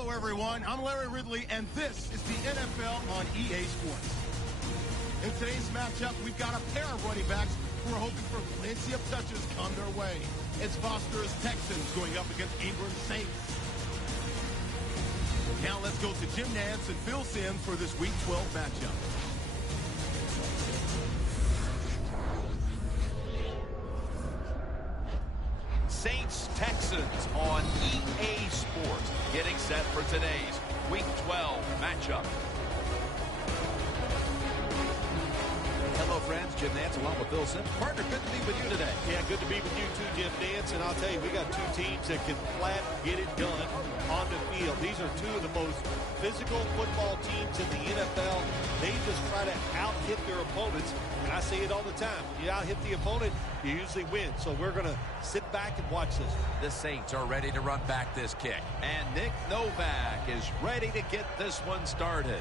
Hello, everyone. I'm Larry Ridley, and this is the NFL on EA Sports. In today's matchup, we've got a pair of running backs who are hoping for plenty of touches come their way. It's Foster's Texans going up against Ingram's Saints. Now let's go to Jim Nantz and Phil Simms for this Week 12 matchup. Saints-Texans on EA Sports, getting set for today's Week 12 matchup. Hello, friends. Jim Nantz along with Phil Simms. Partner, good to be with you today. Yeah, good to be with you too, Jim Nantz. And I'll tell you, we got two teams that can flat get it done on the field. These are two of the most physical football teams in the NFL. They just try to out-hit their opponents. And I say it all the time. When you out-hit the opponent, you usually win. So we're going to sit back and watch this. The Saints are ready to run back this kick. And Nick Novak is ready to get this one started.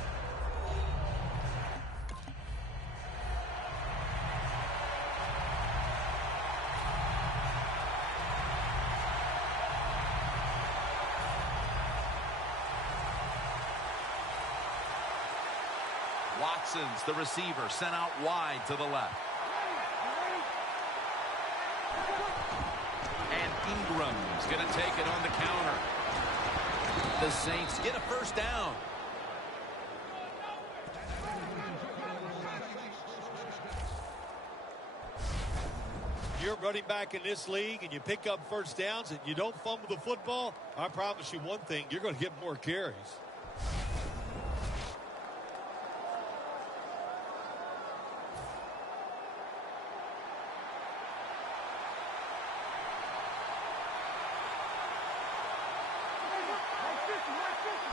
Watson's the receiver, sent out wide to the left. And Ingram's going to take it on the counter. The Saints get a first down. You're running back in this league and you pick up first downs and you don't fumble the football, I promise you one thing, you're going to get more carries.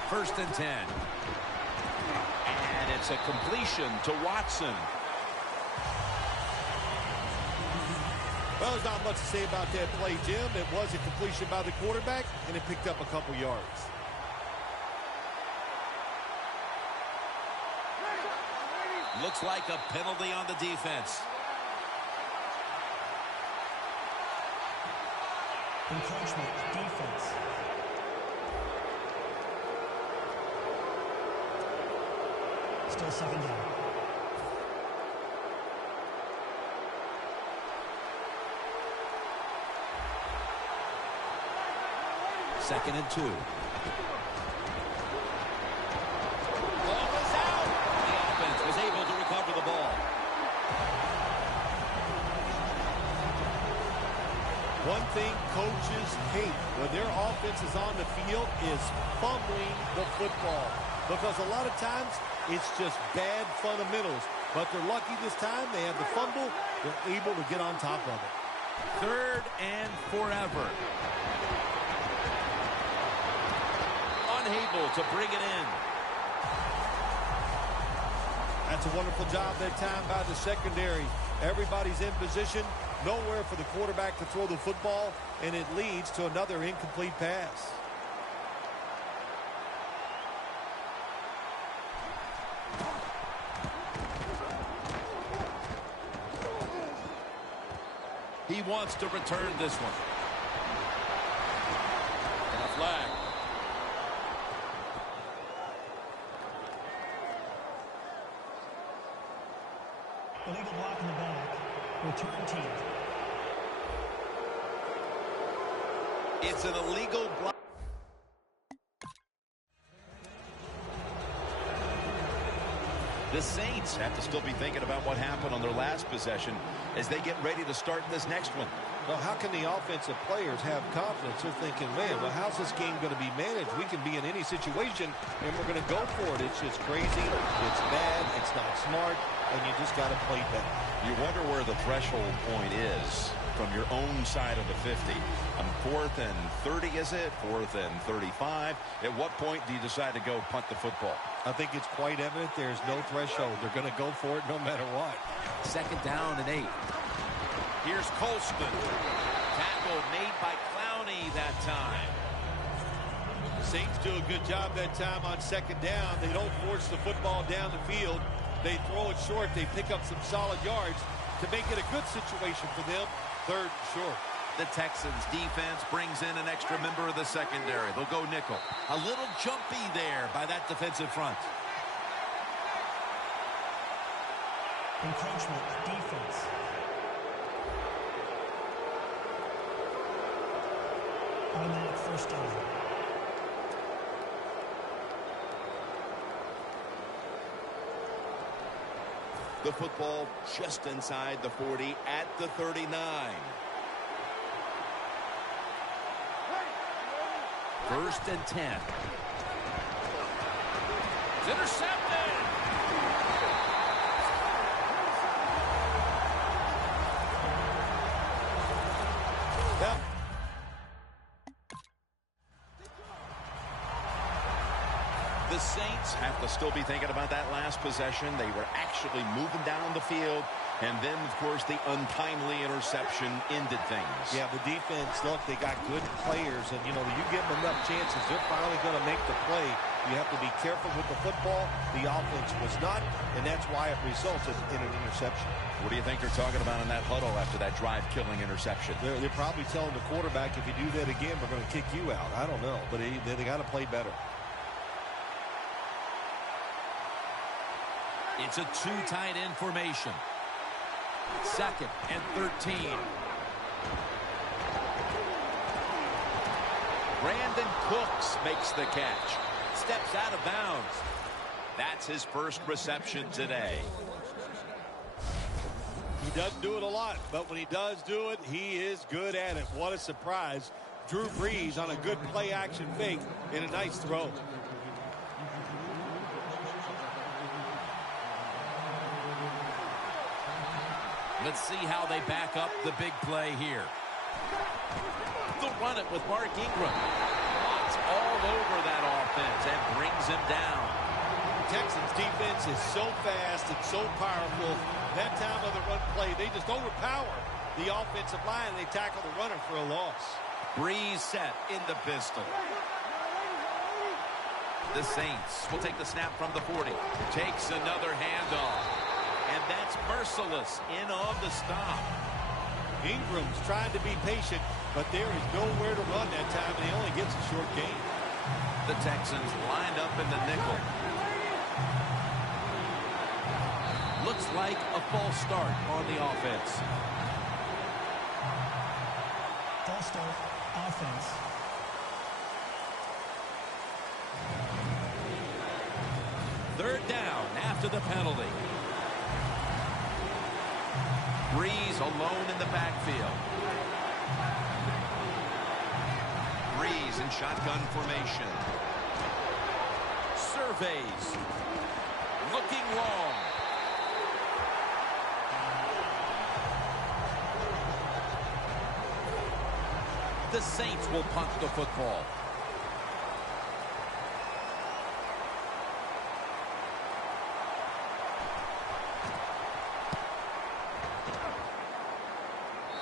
First and 10. And it's a completion to Watson. Well, there's not much to say about that play, Jim. It was a completion by the quarterback, and it picked up a couple yards. Looks like a penalty on the defense. Encroachment, defense. Still second down. Second and 2. Ball is out. The offense was able to recover the ball. One thing coaches hate when their offense is on the field is fumbling the football. Because a lot of times, it's just bad fundamentals. But they're lucky this time. They had the fumble. They're able to get on top of it. Third and forever. Unable to bring it in. That's a wonderful job that time by the secondary. Everybody's in position. Nowhere for the quarterback to throw the football. And it leads to another incomplete pass. He wants to return this one. And a flag. Illegal block in the back. Return team. It's an illegal block. The Saints have to still be thinking about what happened on their last possession as they get ready to start this next one. Well, how can the offensive players have confidence? They're thinking, man, well, how's this game going to be managed? We can be in any situation, and we're going to go for it. It's just crazy. It's bad. It's not smart, and you just got to play better. You wonder where the threshold point is from your own side of the 50. On 4th and 30, is it? 4th and 35. At what point do you decide to go punt the football? I think it's quite evident there's no threshold. They're going to go for it no matter what. Second down and 8. Here's Colston. Tackle made by Clowney that time. Saints do a good job that time on second down. They don't force the football down the field. They throw it short. They pick up some solid yards to make it a good situation for them. Third and short. The Texans defense brings in an extra member of the secondary. They'll go nickel. A little jumpy there by that defensive front. Encroachment defense. Automatic first down. The football just inside the 40 at the 39. First and 10. It's intercepted. Yep. The Saints have to still be thinking about that last possession. They were actually moving down the field. And then, of course, the untimely interception ended things. Yeah, the defense, look, they got good players. And, you know, you give them enough chances, they're finally going to make the play. You have to be careful with the football. The offense was not, and that's why it resulted in an interception. What do you think they're talking about in that huddle after that drive-killing interception? They're probably telling the quarterback, if you do that again, we're going to kick you out. I don't know, but they got to play better. It's a two tight end formation. Second and 13. Brandon Cooks makes the catch. Steps out of bounds. That's his first reception today. He doesn't do it a lot, but when he does do it, he is good at it. What a surprise. Drew Brees on a good play-action fake and a nice throw. Let's see how they back up the big play here. They'll run it with Mark Ingram. Lots all over that offense and brings him down. Texans defense is so fast and so powerful. That time of the run play, they just overpower the offensive line and they tackle the runner for a loss. Breeze set in the pistol. The Saints will take the snap from the 40. Takes another handoff. And that's merciless in on the stop. Ingram's trying to be patient, but there is nowhere to run that time, and he only gets a short gain. The Texans lined up in the nickel. Looks like a false start on the offense. False start, offense. Third down after the penalty. Breeze alone in the backfield. Breeze in shotgun formation. Surveys. Looking long. The Saints will punt the football.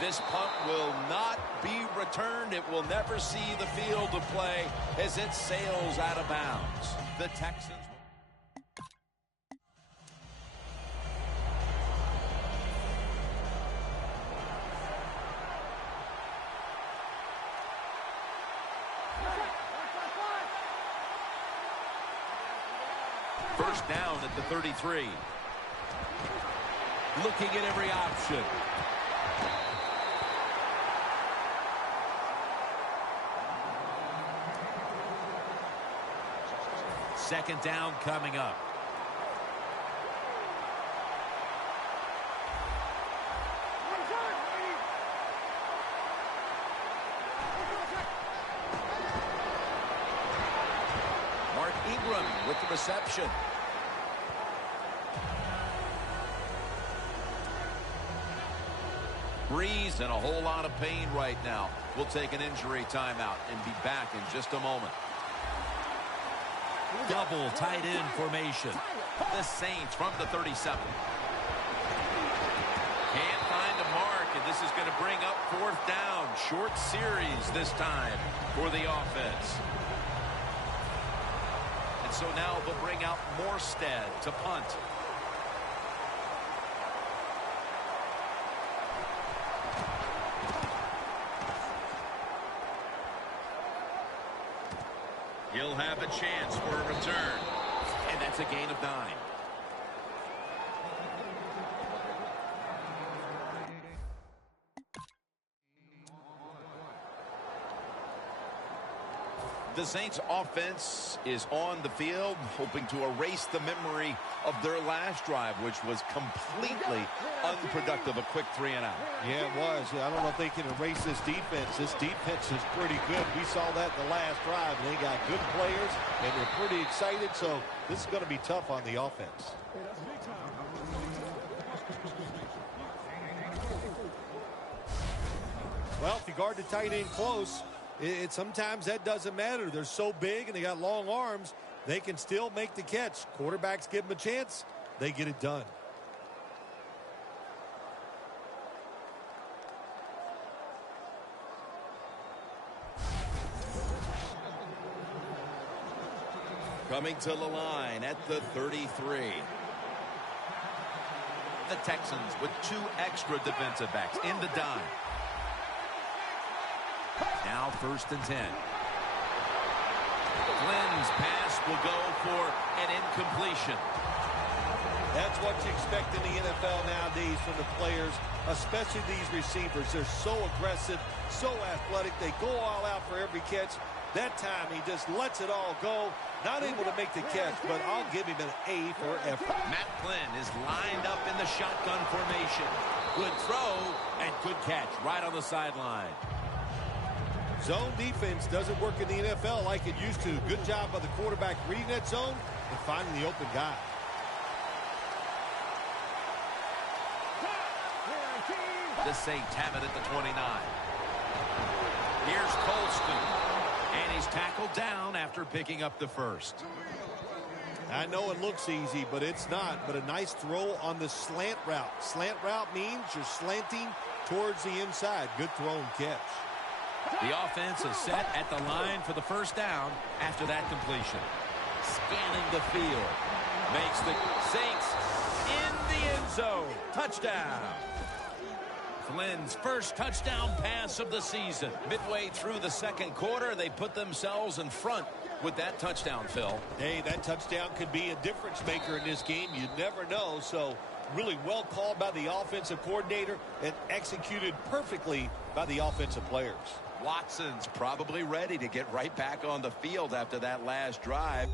This punt will not be returned. It will never see the field of play as it sails out of bounds. The Texans. First down at the 33. Looking at every option. Second down coming up. Mark Ingram with the reception. Breeze in a whole lot of pain right now. We'll take an injury timeout and be back in just a moment. Double tight end formation. The Saints from the 37. Can't find a mark, and this is going to bring up fourth down. Short series this time for the offense. And so now they'll bring out Morstead to punt. will have a chance for a return. And that's a gain of 9. The Saints offense is on the field, hoping to erase the memory of their last drive, which was completely unproductive, a quick 3-and-out. Yeah, it was. I don't know if they can erase this defense. This defense is pretty good. We saw that in the last drive. They got good players, and they're pretty excited, so this is going to be tough on the offense. Well, if you guard the tight end close, sometimes that doesn't matter. They're so big and they got long arms, they can still make the catch. Quarterbacks give them a chance, they get it done. Coming to the line at the 33. The Texans with 2 extra defensive backs in the dime. Now 1st and 10. Flynn's pass will go for an incompletion. That's what you expect in the NFL nowadays from the players, especially these receivers. They're so aggressive, so athletic. They go all out for every catch. That time he just lets it all go. Not able to make the catch, but I'll give him an A for effort. Matt Flynn is lined up in the shotgun formation. Good throw and good catch right on the sideline. Zone defense doesn't work in the NFL like it used to. Good job by the quarterback reading that zone and finding the open guy. The Saints have it at the 29. Here's Colston. And he's tackled down after picking up the 1st. I know it looks easy, but it's not. But a nice throw on the slant route. Slant route means you're slanting towards the inside. Good throw and catch. The offense is set at the line for the 1st down after that completion. Scanning the field. Makes the Saints in the end zone. Touchdown. Flynn's first touchdown pass of the season. Midway through the 2nd quarter, they put themselves in front with that touchdown, Phil. Hey, that touchdown could be a difference maker in this game. You never know. So really well called by the offensive coordinator and executed perfectly by the offensive players. Watson's probably ready to get right back on the field after that last drive.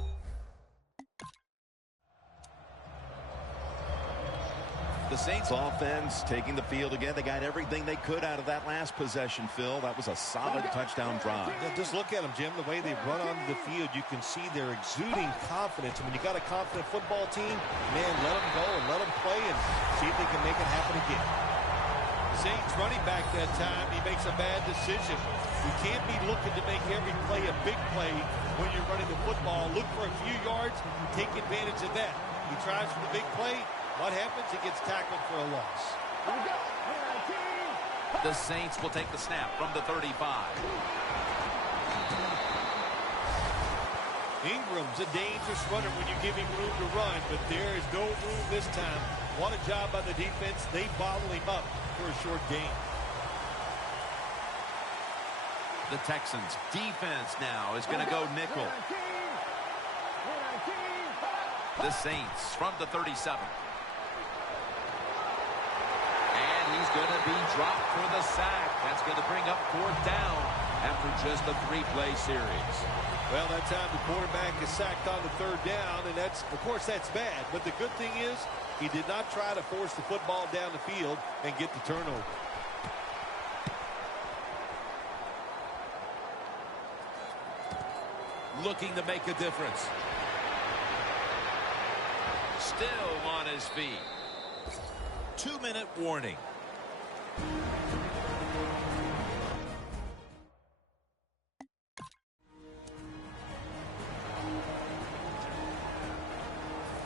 The Saints offense taking the field again. They got everything they could out of that last possession, Phil. That was a solid touchdown drive. Yeah, just look at them, Jim. The way they run onto the field, you can see they're exuding confidence. And when you got a confident football team, man, let them go and let them play and see if they can make it happen again. Saints running back that time, he makes a bad decision. You can't be looking to make every play a big play when you're running the football. Look for a few yards, take advantage of that. He tries for the big play. What happens? He gets tackled for a loss. The Saints will take the snap from the 35. Ingram's a dangerous runner when you give him room to run, but there is no room this time. What a job by the defense. They bottle him up for a short gain. The Texans defense now is going to go nickel. The Saints from the 37. He's going to be dropped for the sack. That's going to bring up 4th down after just a 3-play series. Well, that time the quarterback is sacked on the 3rd down, and that's, of course, that's bad. But the good thing is he did not try to force the football down the field and get the turnover. Looking to make a difference. Still on his feet. 2-minute warning.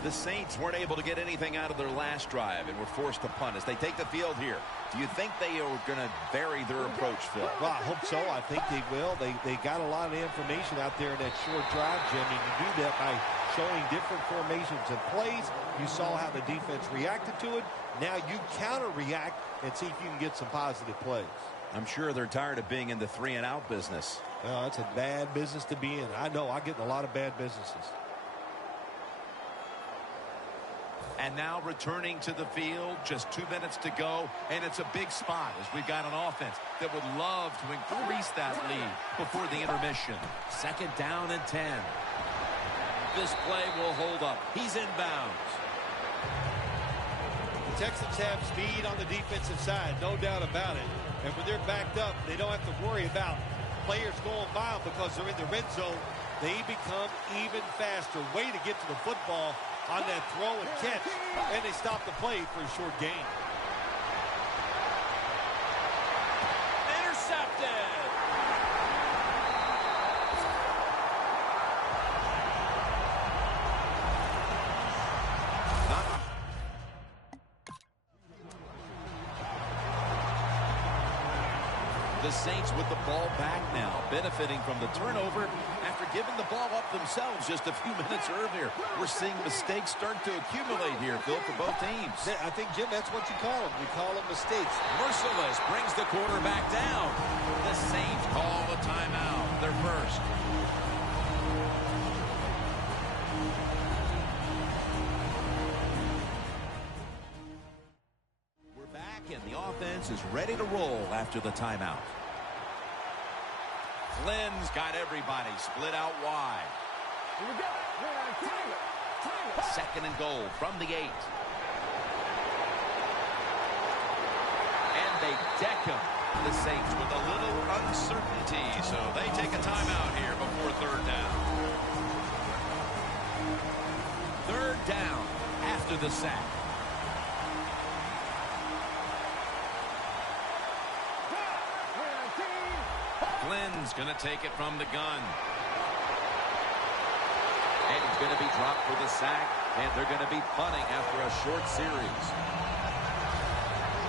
The Saints weren't able to get anything out of their last drive and were forced to punt as they take the field here. Do you think they are going to vary their approach, Phil? Well, I hope so. I think they will. They got a lot of information out there in that short drive, Jim, and you do that by showing different formations and plays. You saw how the defense reacted to it. Now you counter-react and see if you can get some positive plays. I'm sure they're tired of being in the 3-and-out business. Well, that's a bad business to be in. I know I get in a lot of bad businesses. And now returning to the field, just 2 minutes to go, and it's a big spot as we've got an offense that would love to increase that lead before the intermission. 2nd down and 10. This play will hold up. He's inbounds. The Texans have speed on the defensive side, no doubt about it. And when they're backed up, they don't have to worry about players going by them because they're in the red zone. They become even faster. Way to get to the football on that throw and catch, and they stop the play for a short gain. Intercepted. The Saints with the ball back now, benefiting from the turnover after giving the ball up themselves just a few minutes earlier. We're seeing mistakes start to accumulate here, Phil, for both teams. I think, Jim, that's what you call them. You call them mistakes. Merciless brings the quarterback down. The Saints call a timeout, their first. We're back, and the offense is ready to roll after the timeout. Flynn's got everybody split out wide. Here we go. Time it. 2nd and goal from the 8. And they deck him. The Saints with a little uncertainty, so they take a timeout here before 3rd down. 3rd down after the sack. Flynn's going to take it from the gun. And he's going to be dropped for the sack, and they're going to be punting after a short series.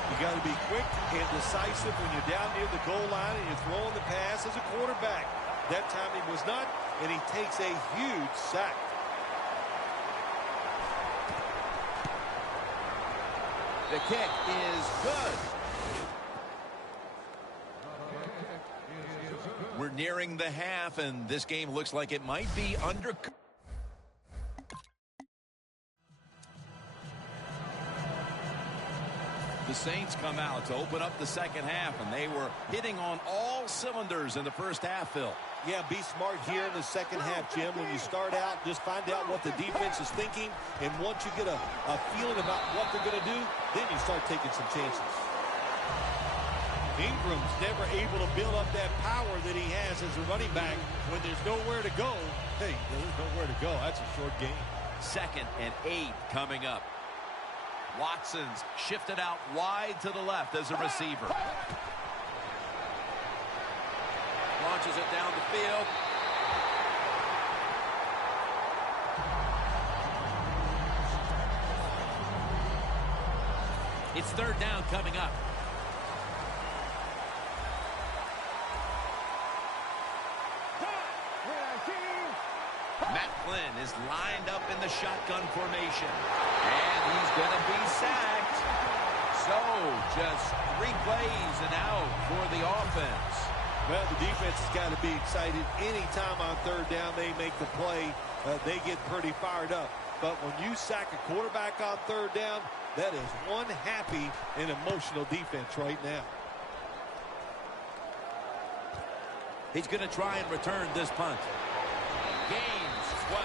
You got to be quick and decisive when you're down near the goal line and you're throwing the pass as a quarterback. That time he was not, and he takes a huge sack. The kick is good. We're nearing the half, and this game looks like it might be under. The Saints come out to open up the 2nd half, and they were hitting on all cylinders in the first half, Phil. Yeah, be smart here in the 2nd half, Jim. When you start out, just find out what the defense is thinking, and once you get a feeling about what they're going to do, then you start taking some chances. Ingram's never able to build up that power that he has as a running back. When there's nowhere to go, hey, there's nowhere to go. That's a short game. 2nd and 8 coming up. Watson's shifted out wide to the left as a receiver. Launches it down the field. It's 3rd down coming up. Matt Flynn is lined up in the shotgun formation. And he's going to be sacked. So, just 3 plays and out for the offense. Well, the defense has got to be excited. Anytime on 3rd down they make the play, they get pretty fired up. But when you sack a quarterback on 3rd down, that is one happy and emotional defense right now. He's going to try and return this punt. Gains 12.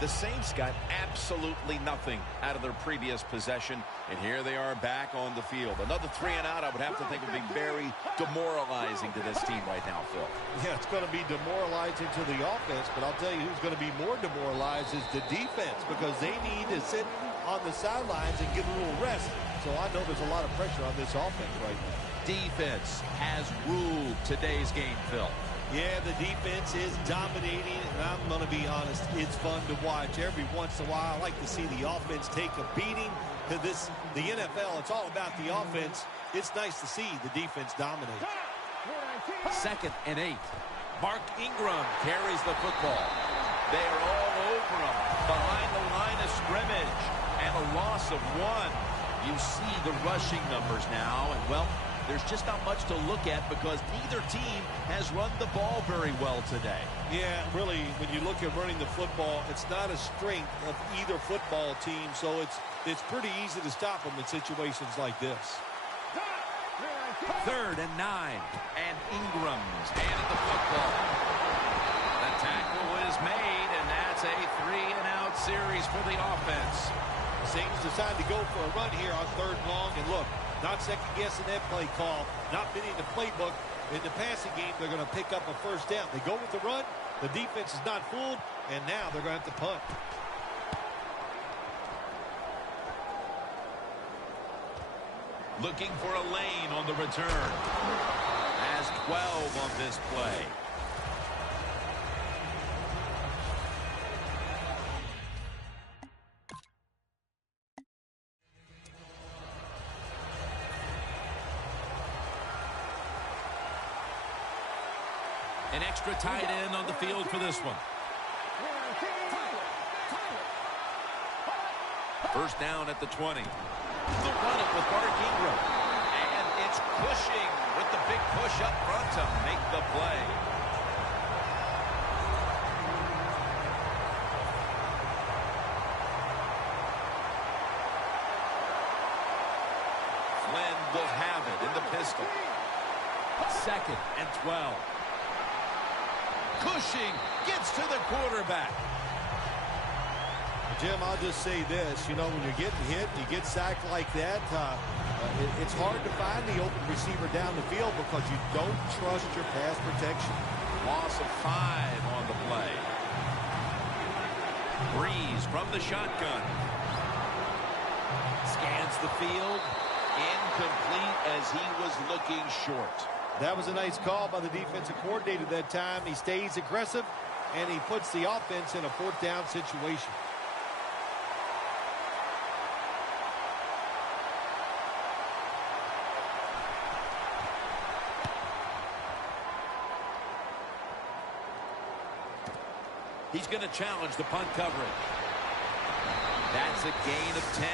The Saints got absolutely nothing out of their previous possession, and here they are back on the field. Another 3 and out, I would have to think, would be very demoralizing to this team right now, Phil. Yeah, it's going to be demoralizing to the offense, but I'll tell you who's going to be more demoralized is the defense, because they need to sit on the sidelines and get a little rest. So I know there's a lot of pressure on this offense right now. Defense has ruled today's game, Phil. Yeah, the defense is dominating, and I'm going to be honest, it's fun to watch. Every once in a while, I like to see the offense take a beating. To the NFL, it's all about the offense. It's nice to see the defense dominate. 2nd and 8. Mark Ingram carries the football. They are all over him behind the line of scrimmage. And a loss of 1. You see the rushing numbers now. And, well, there's just not much to look at because neither team has run the ball very well today. Yeah, really, when you look at running the football, it's not a strength of either football team, so it's pretty easy to stop them in situations like this. 3rd and 9. And Ingram's handed the football. The tackle is made, and that's a 3-and-out series for the offense. Saints decide to go for a run here on 3rd and long, and look, not second-guessing that play call, not fitting the playbook. In the passing game, they're going to pick up a 1st down. They go with the run, the defense is not fooled, and now they're going to have to punt. Looking for a lane on the return. Has 12 on this play. An extra tight end on the field for this one. 1st down at the 20. They'll run it with Ingram. And it's Cushing with the big push up front to make the play. Flynn will have it in the pistol. 2nd and 12. Cushing gets to the quarterback. Jim, I'll just say this. You know, when you're getting hit, you get sacked like that, it's hard to find the open receiver down the field because you don't trust your pass protection. Loss of 5 on the play. Breeze from the shotgun. Scans the field. Incomplete as he was looking short. That was a nice call by the defensive coordinator that time. He stays aggressive, and he puts the offense in a 4th down situation. He's going to challenge the punt coverage. That's a gain of 10.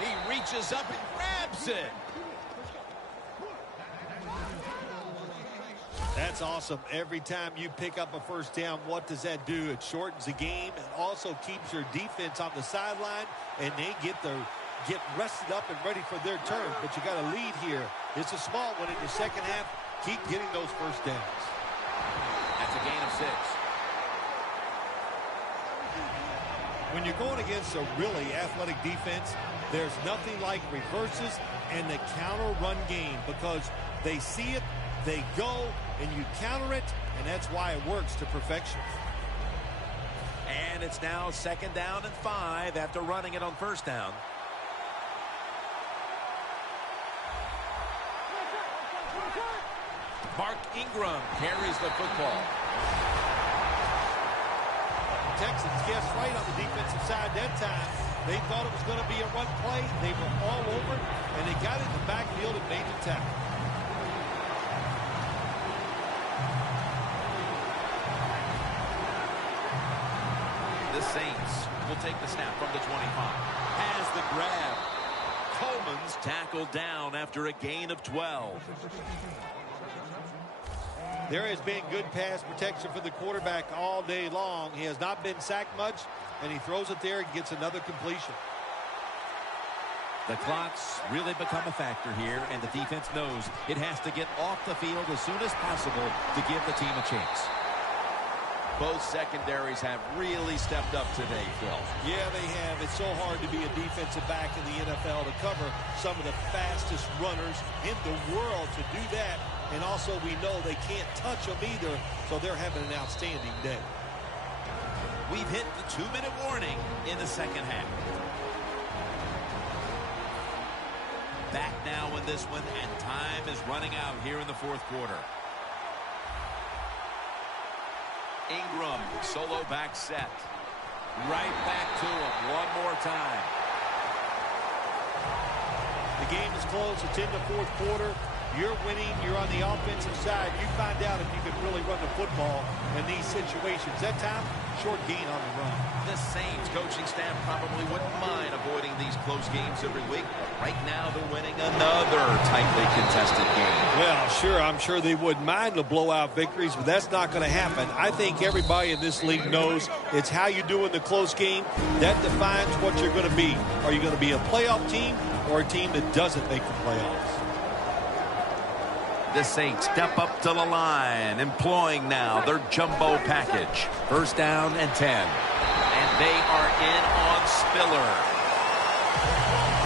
He reaches up and grabs it. That's awesome. Every time you pick up a 1st down, what does that do? It shortens the game and also keeps your defense on the sideline, and they get rested up and ready for their turn. But you got a lead here. It's a small one in the 2nd half. Keep getting those 1st downs. That's a gain of 6. When you're going against a really athletic defense, there's nothing like reverses and the counter run game because they see it, they go, and you counter it, and that's why it works to perfection. And it's now 2nd down and 5 after running it on 1st down. Mark Ingram carries the football. Texans guessed right on the defensive side that time. They thought it was going to be a run play. They were all over, and they got in the backfield and made the tackle. The Saints will take the snap from the 25. Has the grab. Coleman's tackled down after a gain of 12. There has been good pass protection for the quarterback all day long. He has not been sacked much, and he throws it there and gets another completion. The clock's really become a factor here, and the defense knows it has to get off the field as soon as possible to give the team a chance. Both secondaries have really stepped up today, Phil. Yeah, they have. It's so hard to be a defensive back in the NFL to cover some of the fastest runners in the world to do that. And also we know they can't touch them either, so they're having an outstanding day. We've hit the 2-minute warning in the 2nd half. back now in this one, and time is running out here in the fourth quarter. Ingram, solo back set. Right back to him one more time. The game is close. It's in the fourth quarter. You're winning. You're on the offensive side. You find out if you can really run the football in these situations. That time, short gain on the run. The Saints coaching staff probably wouldn't mind avoiding these close games every week. Right now, they're winning another tightly contested game. Well, sure, I'm sure they wouldn't mind the blowout victories, but that's not going to happen. I think everybody in this league knows it's how you do in the close game that defines what you're going to be. Are you going to be a playoff team or a team that doesn't make the playoffs? The Saints step up to the line, employing now their jumbo package. First down and 10. And they are in on Spiller.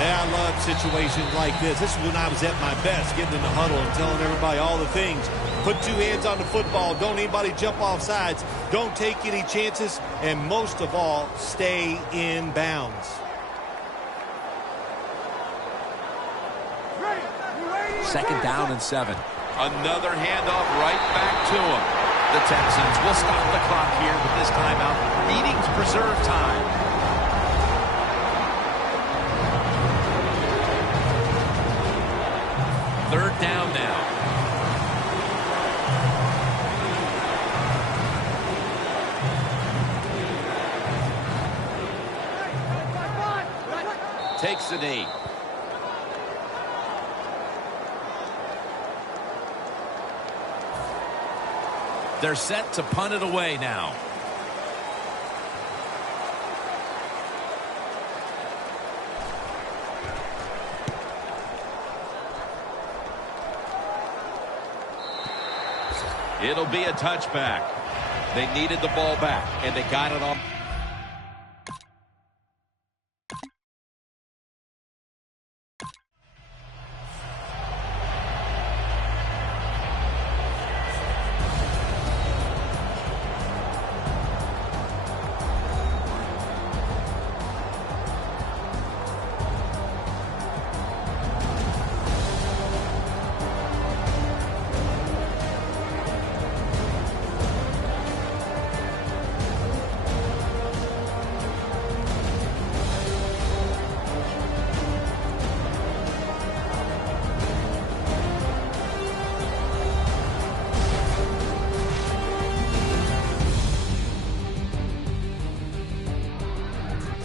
Yeah, I love situations like this. This is when I was at my best, getting in the huddle and telling everybody all the things. Put two hands on the football. Don't anybody jump off sides. Don't take any chances. And most of all, stay in bounds. Second down and 7. Another handoff right back to him. The Texans will stop the clock here with this timeout, needing to preserve time. Third down now. Takes the knee. They're set to punt it away now. It'll be a touchback. They needed the ball back, and they got it off.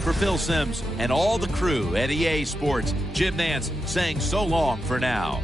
For Phil Simms and all the crew at EA Sports, Jim Nance saying so long for now.